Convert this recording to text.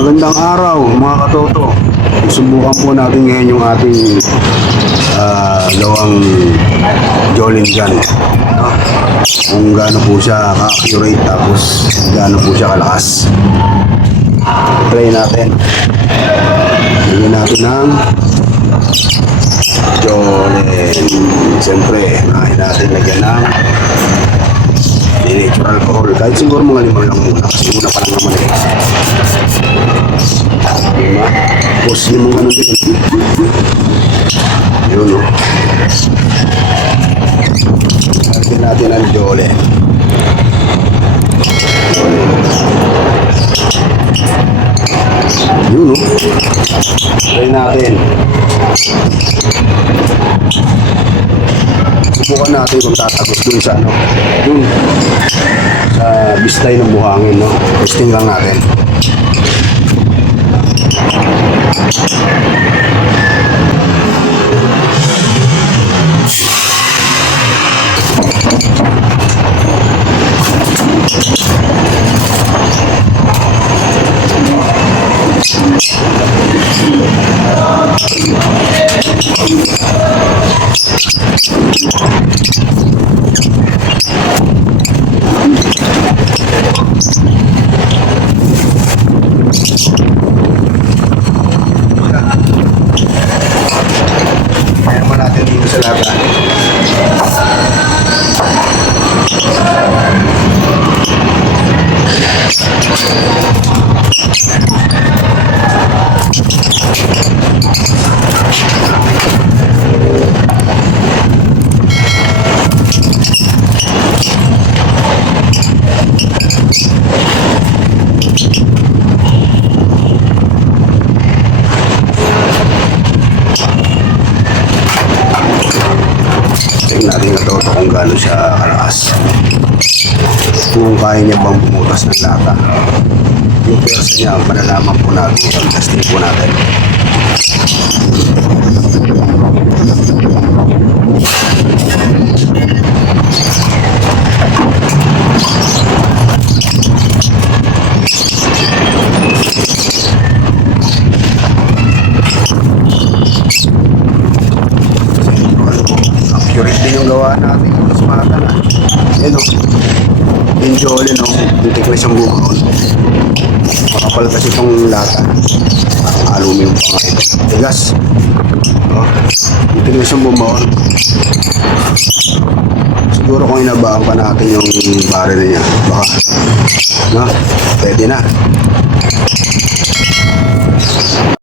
Magandang araw mga katoto. Subukan po natin ngayon yung ating gawang Jolin gun, no? Kung gaano po siya ka-accurate, tapos gaano po siya kalakas. Try natin. Lagyan natin ng Jolin. Siyempre, natin lagyan ng natural alcohol. Kahit siguro mga 5 lang muna, kasi muna pa lang naman eh. Diba? Tapos yung mga ano din. Yun, no? Lagyan natin ang Jole. Yun, no? Try natin. Subukan natin kung tatagos dun sa ano, dun sa bistay ng buhangin, no? Testing lang natin. Ayan mo natin dito sa lata. Tingnan natin katoto kung gaano siya kalakas. Kung kaya niya bang bumutas ng lata. Yung persa niya, malalaman po natin. Testing po natin. Accurate din yung gawa natin sa mata na. Yan o. Yung Jolin o. Hindi ko siyang bumaon. Makapal kasi itong lata. Aluminum pa nga ito. Tigas. O. Hindi ko siyang bumaon. Siguro kung inabaan pa natin yung barrel niya. Baka. No? Pwede na.